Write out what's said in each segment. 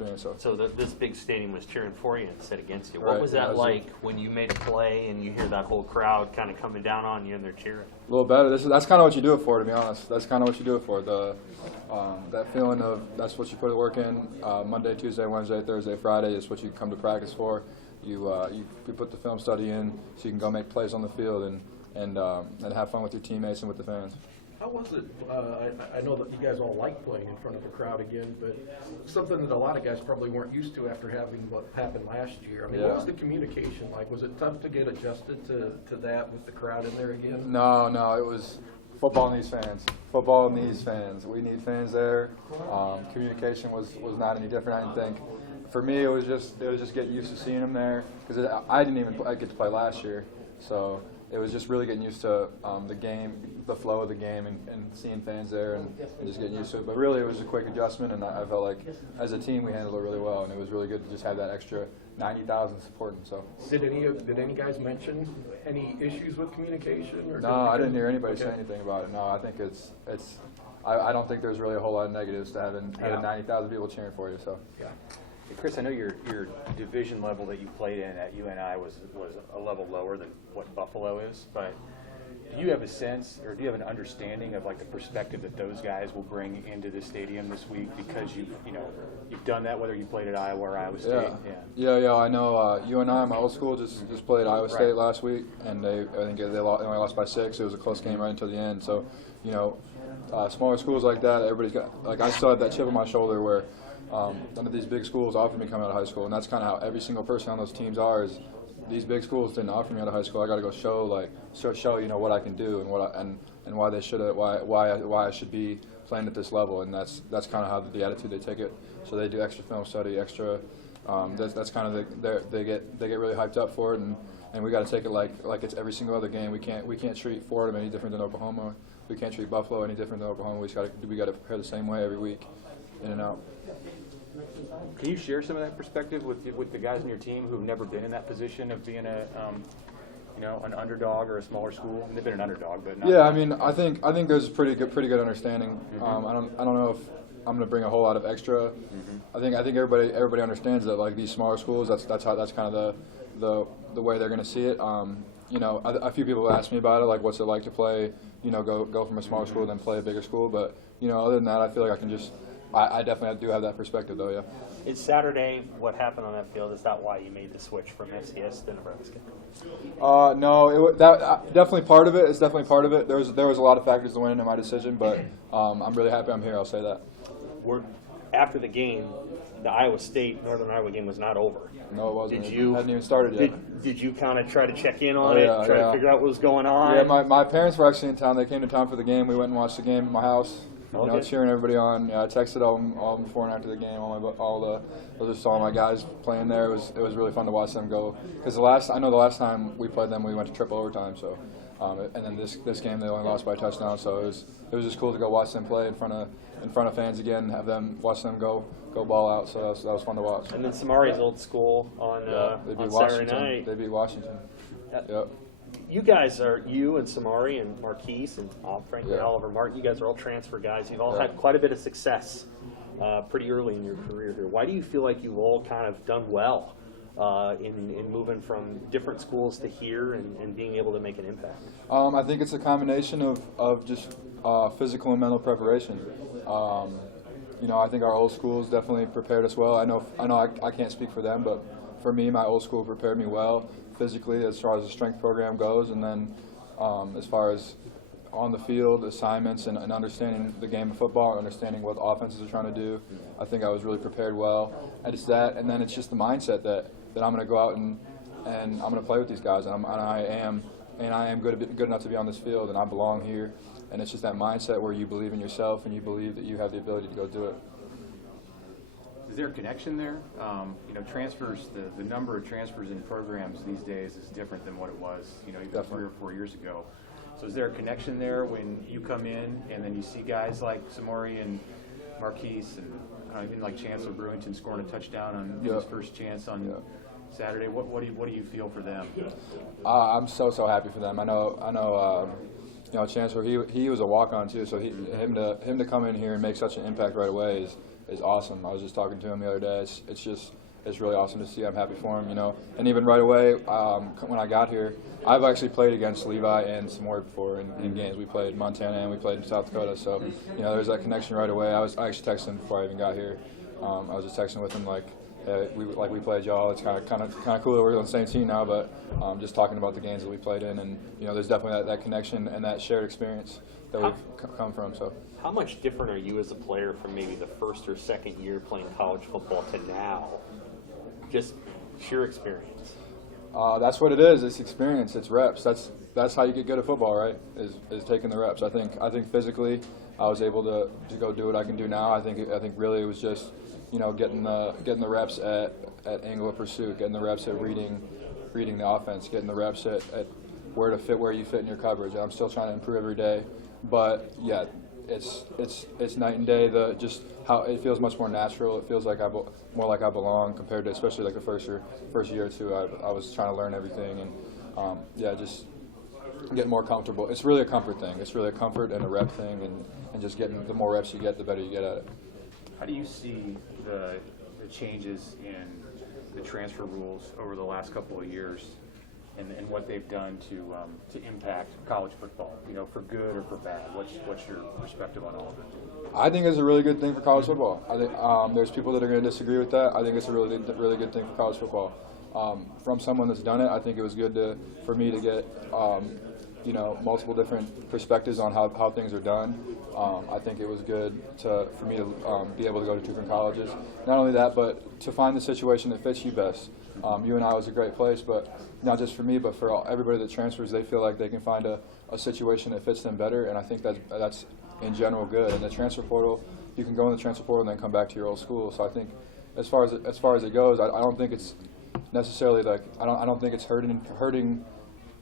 experience. So this big stadium was cheering for you instead against you. Right, What was that like when you made a play and you hear that whole crowd kind of coming down on you and they're cheering? A little better. That's kind of what you do it for, to be honest. That's kind of what you do it for. That feeling of that's what you put the work in. Monday, Tuesday, Wednesday, Thursday, Friday is what you come to practice for. You put the film study in so you can go make plays on the field and have fun with your teammates and with the fans. How was it? I know that you guys all like playing in front of the crowd again, but something that a lot of guys probably weren't used to after having what happened last year. I mean, What was the communication like? Was it tough to get adjusted to that with the crowd in there again? No, it was football needs fans. Football needs fans. We need fans there. Communication was not any different, I didn't think. For me, it was just getting used to seeing them there because I didn't even get to play last year, so it was just really getting used to the game, the flow of the game, and seeing fans there and just getting used to it. But really, it was a quick adjustment, and I felt like as a team we handled it really well, and it was really good to just have that extra 90,000 supporting. So did any guys mention any issues with communication? Or no, I didn't hear anybody say anything about it. No, I think I don't think there's really a whole lot of negatives to having 90,000 people cheering for you. So. Yeah. Chris, I know your division level that you played in at UNI was a level lower than what Buffalo is, but do you have a sense or do you have an understanding of like the perspective that those guys will bring into the stadium this week because you've done that, whether you played at Iowa or Iowa State? Yeah. I know UNI, my old school, just played Iowa State last week, and I think they only lost by 6. It was a close game right until the end. So, smaller schools like that, everybody's got I still have that chip on my shoulder where. None of these big schools offered me coming out of high school, and that's kind of how every single person on those teams are. Is these big schools didn't offer me out of high school. I got to go show what I can do and why they should why I should be playing at this level, and that's kind of how the attitude they take it. So they do extra film study, extra. That's kind of they get really hyped up for it, and we got to take it like it's every single other game. We can't treat Fordham any different than Oklahoma. We can't treat Buffalo any different than Oklahoma. We got to prepare the same way every week, in and out. Can you share some of that perspective with the guys in your team who've never been in that position of being an underdog or a smaller school? They've been an underdog, but not yeah. I mean, I think there's pretty good understanding. Mm-hmm. I don't know if I'm going to bring a whole lot of extra. Mm-hmm. I think everybody understands that like these smaller schools, that's kind of the way they're going to see it. A few people asked me about it, like what's it like to play, go from a smaller school then play a bigger school. But other than that, I feel like I can just. I definitely do have that perspective, though, yeah. Is Saturday what happened on that field, is that why you made the switch from FCS to Nebraska? No, definitely part of it. It's definitely part of it. There was a lot of factors that went into my decision, but I'm really happy I'm here, I'll say that. After the game, the Iowa State, Northern Iowa game was not over. No, it wasn't. It hadn't even started yet. Did you kind of try to check in on it, try to figure out what was going on? Yeah, my parents were actually in town. They came to town for the game. We went and watched the game at my house. Cheering everybody on. Yeah, I texted all before and after the game. Just saw my guys playing there. It was really fun to watch them go. Because the last time we played them, we went to triple overtime. So, and then this game they only lost by a touchdown. So it was just cool to go watch them play in front of fans again. Have them watch them go ball out. So that was fun to watch. And then Samari's old school on Saturday night. They beat Washington. Yep. You guys you and Samari and Marquise and frankly Oliver Martin, you guys are all transfer guys. You've all had quite a bit of success pretty early in your career here. Why do you feel like you've all kind of done well in moving from different schools to here and being able to make an impact? I think it's a combination of just physical and mental preparation. I think our old schools definitely prepared us well. I know I can't speak for them, but for me, my old school prepared me well. Physically, as far as the strength program goes, and then as far as on the field assignments and understanding the game of football, understanding what the offenses are trying to do, I think I was really prepared well. And it's that, and then it's just the mindset that I'm going to go out and I'm going to play with these guys, and I am good enough to be on this field, and I belong here. And it's just that mindset where you believe in yourself and you believe that you have the ability to go do it. Is there a connection there? Transfers, the number of transfers in programs these days is different than what it was, even 3 or 4 years ago. So is there a connection there when you come in and then you see guys like Samori and Marquise and even like Chancellor Brewington scoring a touchdown on his first chance on Saturday? What do you feel for them? I'm so happy for them. I know. Chancellor, he was a walk-on too. So him to come in here and make such an impact right away is awesome. I was just talking to him the other day. It's really awesome to see. I'm happy for him, you know. And even right away, when I got here, I've actually played against Levi and Samori before in games. We played Montana and we played in South Dakota. So, you know, there's that connection right away. I actually texted him before I even got here. I was just texting with him like, hey, we played y'all. It's kind of cool that we're on the same team now. But just talking about the games that we played in, and you know, there's definitely that connection and that shared experience that we've come from. So. How much different are you as a player from maybe the first or second year playing college football to now? Just sheer experience. That's what it is. It's experience. It's reps. That's how you get good at football, right? Is taking the reps. I think physically, I was able to go do what I can do now. I think really it was just, you know, getting the reps at angle of pursuit, getting the reps at reading the offense, getting the reps at where to fit, where you fit in your coverage. And I'm still trying to improve every day, but yeah, it's night and day. Just how it feels much more natural. It feels like more like I belong compared to especially like the first year or two. I was trying to learn everything, and just getting more comfortable. It's really a comfort thing. It's really a comfort and a rep thing, and just getting the more reps you get, the better you get at it. How do you see the changes in the transfer rules over the last couple of years, and what they've done to impact college football? You know, for good or for bad. What's your perspective on all of it? I think it's a really good thing for college football. I think there's people that are going to disagree with that. I think it's a really good thing for college football. From someone that's done it, I think it was good for me to get you know, multiple different perspectives on how things are done. I think it was good for me to be able to go to different colleges. Not only that, but to find the situation that fits you best. UNI was a great place, but not just for me, but for everybody that transfers, they feel like they can find a situation that fits them better, and I think that's in general good. And the transfer portal, you can go in the transfer portal and then come back to your old school. So I think as far as it goes, I don't think it's necessarily like I don't think it's hurting.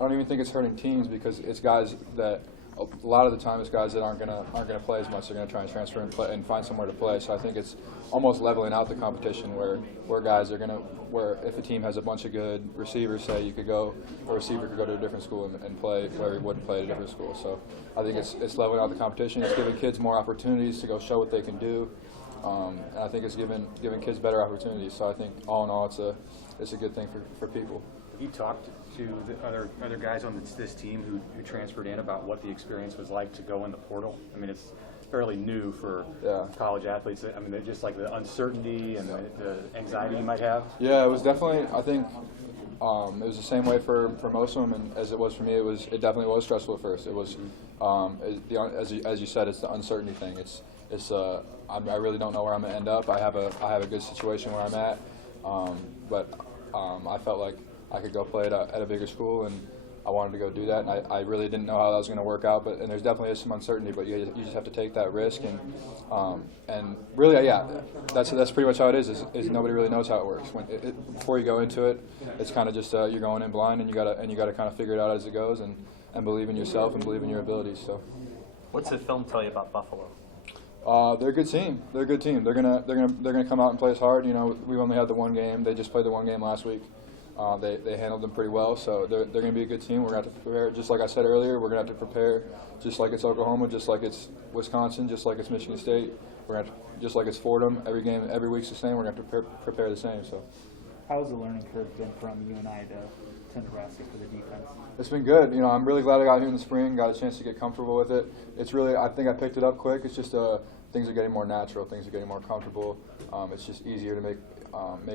I don't even think it's hurting teams because it's guys that a lot of the time it's guys that aren't gonna play as much. They're gonna try and transfer and play and find somewhere to play. So I think it's almost leveling out the competition where guys are where if a team has a bunch of good receivers, say a receiver could go to a different school and play where he wouldn't play at a different school. So I think it's leveling out the competition. It's giving kids more opportunities to go show what they can do, and I think it's giving kids better opportunities. So I think all in all, it's a good thing for people. Have you talked to the other guys on this team who transferred in about what the experience was like to go in the portal? I mean, it's fairly new for college athletes. I mean, just like the uncertainty and the anxiety you might have. Yeah, it was definitely. I think it was the same way for most of them, and as it was for me, it definitely was stressful at first. It was as you said, it's the uncertainty thing. I really don't know where I'm gonna end up. I have a good situation where I'm at, but I felt like I could go play at a bigger school, and I wanted to go do that. And I really didn't know how that was going to work out, and there's definitely some uncertainty, but you just have to take that risk. And really, that's pretty much how it is nobody really knows how it works. Before you go into it, it's kind of just you're going in blind, and you gotta kind of figure it out as it goes, and believe in yourself and believe in your abilities. So, what's the film tell you about Buffalo? They're a good team. They're a good team. They're gonna come out and play us hard. You know, we only had the one game. They just played the one game last week. They handled them pretty well, so they're going to be a good team. We're going to have to prepare, just like I said earlier, we're going to have to prepare just like it's Oklahoma, just like it's Wisconsin, just like it's Michigan State. We're going to have to, just like it's Fordham. Every game, every week's the same. We're going to have to prepare the same. So, how's the learning curve been from UNI to Nebraska for the defense? It's been good. You know, I'm really glad I got here in the spring, got a chance to get comfortable with it. It's really, I think I picked it up quick. It's just things are getting more natural, things are getting more comfortable. It's just easier to make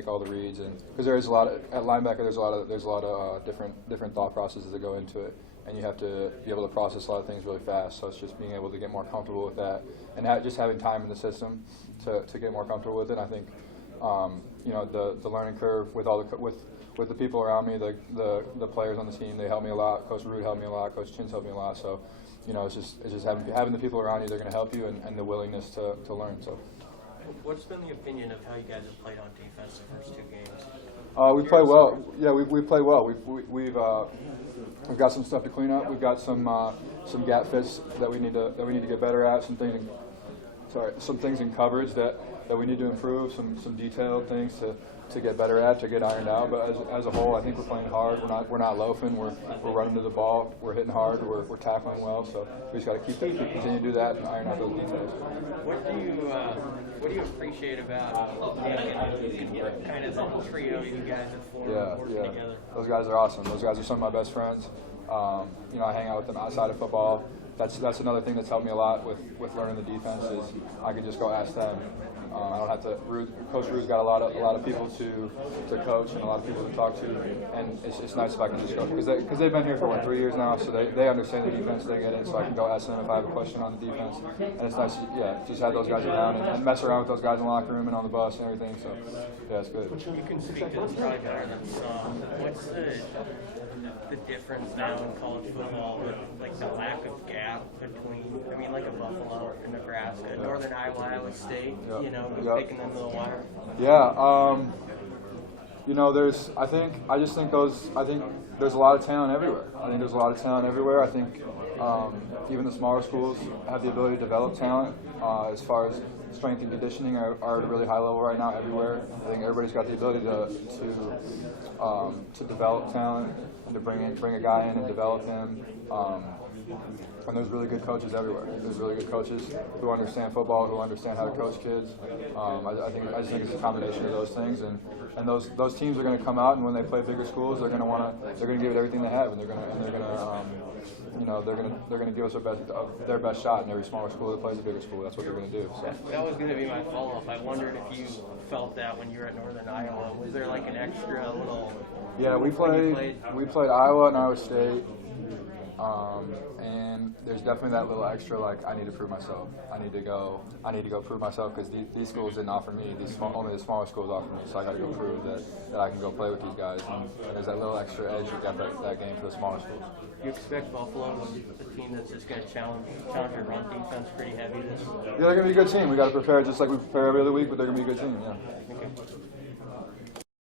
all the reads, and because there is a lot at linebacker, there's a lot of different thought processes that go into it, and you have to be able to process a lot of things really fast. So it's just being able to get more comfortable with that, and just having time in the system to get more comfortable with it. I think you know, the learning curve with with the people around me, the players on the team, they help me a lot. Coach Root helped me a lot. Coach Chin's helped me a lot. So, you know, it's just having the people around you, they're going to help you, and the willingness to learn. So. What's been the opinion of how you guys have played on defense the first two games? We play well. Yeah, we play well. We've got some stuff to clean up. We've got some gap fits that we need to get better at. Some things in coverage that that we need to improve, some detailed things to get better at, to get ironed out. But as a whole, I think we're playing hard. We're not loafing. We're running to the ball. We're hitting hard. We're tackling well. So we just got to continue to do that and iron out those details. What do you appreciate about kind of the trio you guys have formed working together? Those guys are awesome. Those guys are some of my best friends. I hang out with them outside of football. That's another thing that's helped me a lot with learning the defense is I can just go ask them. I don't have to. Coach Rue's got a lot of people to coach and a lot of people to talk to, and it's nice if I can just go because they've been here for 3 years now, so they understand the defense, they get it. So I can go ask them if I have a question on the defense, and it's nice, just have those guys around and mess around with those guys in the locker room and on the bus and everything. So yeah, it's good. You can speak to this probably better than some. What's the difference now in college football with like the lack of gap between, like a Buffalo and Nebraska, Northern Iowa, Iowa State, picking them to the wire? Yeah, I think there's a lot of talent everywhere. I think even the smaller schools have the ability to develop talent as far as strength and conditioning are at a really high level right now everywhere. I think everybody's got the ability to develop talent and to bring a guy in and develop him. And there's really good coaches everywhere. There's really good coaches who understand football, who understand how to coach kids. I just think it's a combination of those things, and those teams are going to come out, and when they play bigger schools, they're going to give it everything they have, and they're going to give us their best shot in every smaller school that plays a bigger school. That's what they're going to do. So. That was going to be my follow-up. I wondered if you felt that when you were at Northern Iowa. Was there like an extra little? Yeah, we played Iowa and Iowa State. And there's definitely that little extra, like, I need to prove myself. I need to go prove myself because these schools didn't offer me. Only the smaller schools offer me, so I got to go prove that I can go play with these guys. And there's that little extra edge you got that game for the smaller schools. You expect Buffalo, a team that's just going to challenge your run defense pretty heavy this? Yeah, they're going to be a good team. We got to prepare just like we prepare every other week, but they're going to be a good team. Yeah.